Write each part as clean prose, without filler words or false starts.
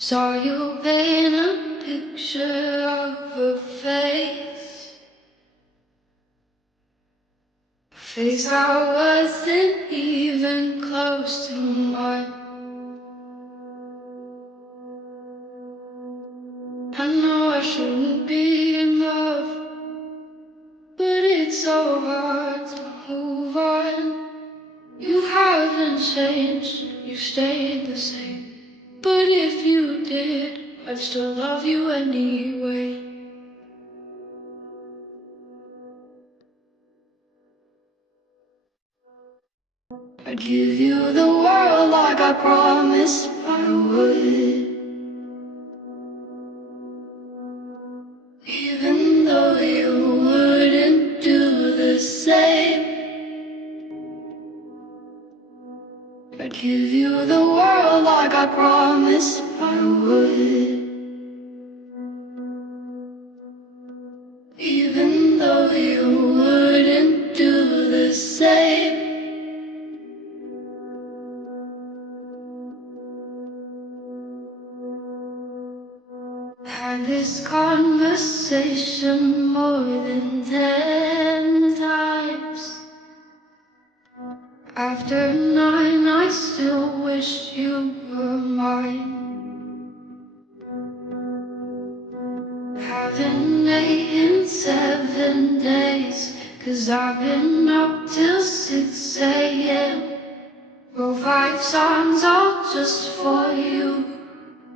Saw you paint a picture of a face I wasn't even close to mine. I know I shouldn't be in love, but it's so hard to move on. You haven't changed, you stayed the same. But if you did, I'd still love you anyway. I'd give you the world like I promised I would. Even though you wouldn't do the same, I'd give you the world like I promised I would. Even though you wouldn't do the same. Had this conversation more than 10 times. After 9, I still wish you were mine. Haven't ate in 7 days, 'cause I've been up till 6 a.m. Wrote 5 songs all just for you.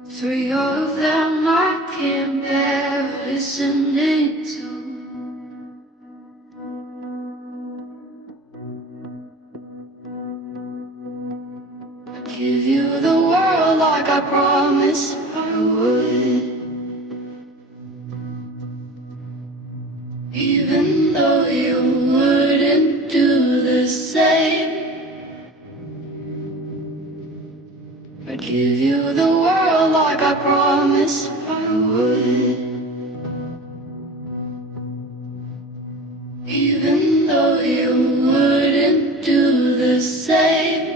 3 of them I can't bear listening to. I'd give you the world like I promised I would. Even though you wouldn't do the same, I'd give you the world like I promised I would. Even though you wouldn't do the same.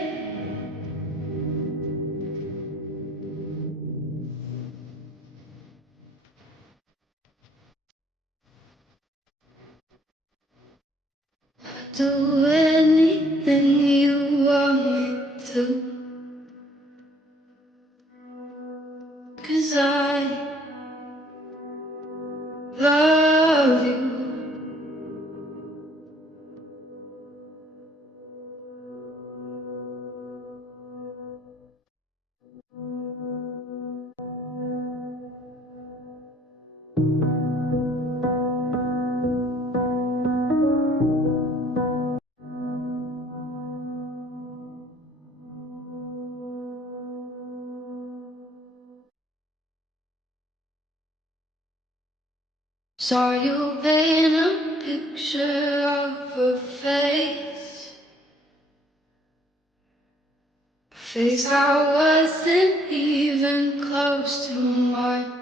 I'd do anything you want me to, 'cause I love you. Saw you paint a picture of a face I wasn't even close to mine.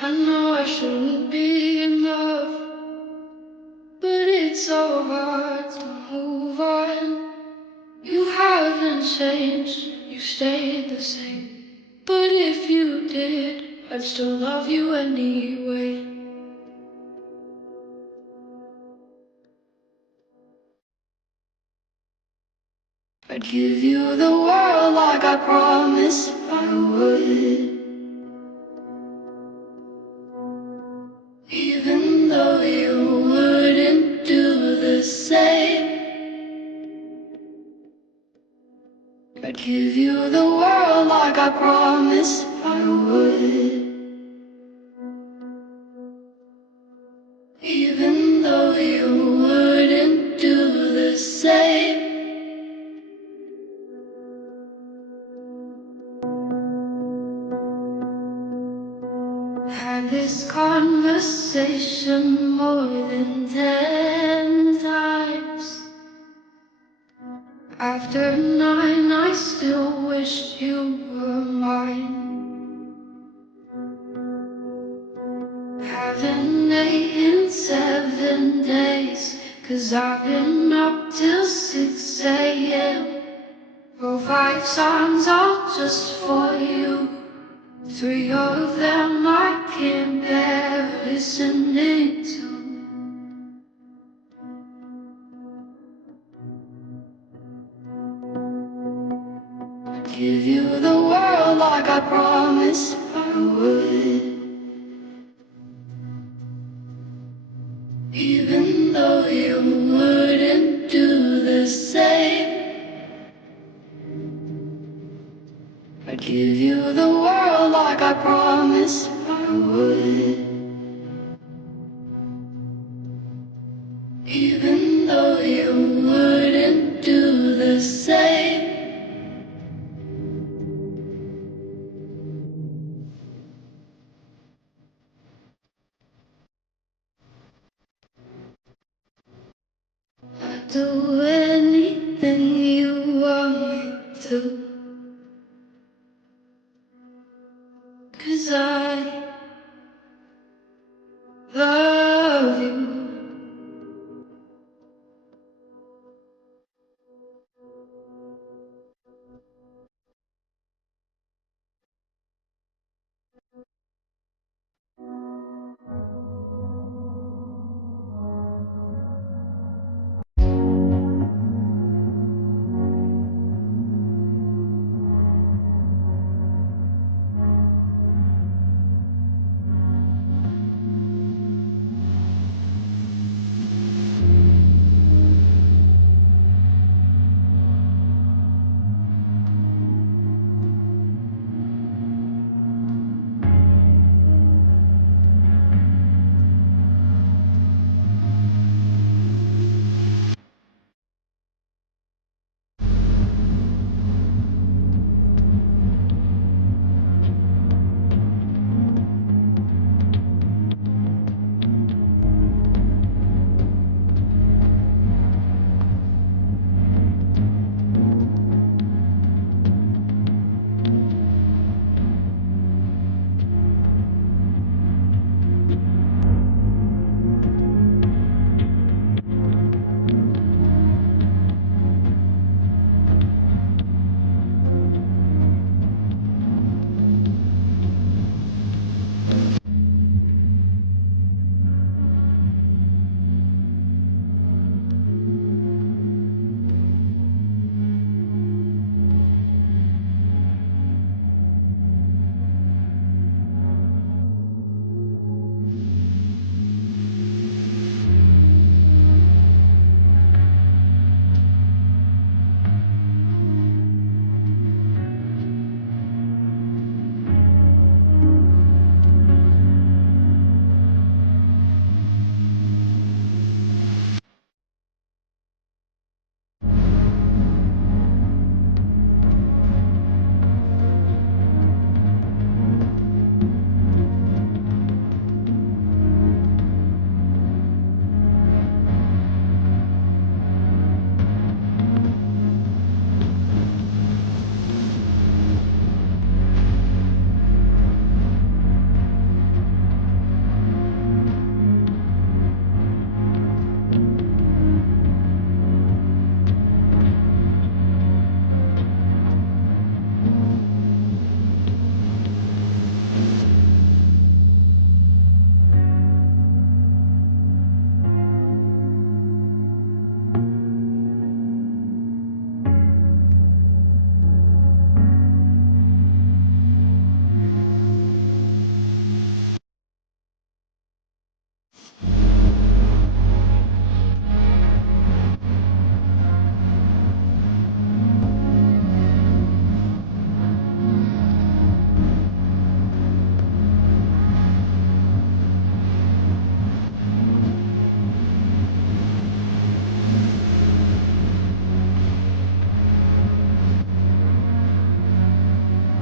I know I shouldn't be in love, but it's so hard to move on. You haven't changed, you stayed the same. But if you did, I'd still love you anyway. I'd give you the world like I promised I would. Even though you wouldn't do the same, I'd give you the world like I promised I would. Even though you wouldn't do the same. Had this conversation more than 10 times. After 9, I still wish you were mine. Haven't ate in 7 days, 'cause I've been up till 6 a.m. Provide songs all just for you. 3 of them I can't bear listening to. Give you the world like I promised I would. Even though you wouldn't do the same. I'd give you the world like I promised I would. Even though you wouldn't do the same. I'd do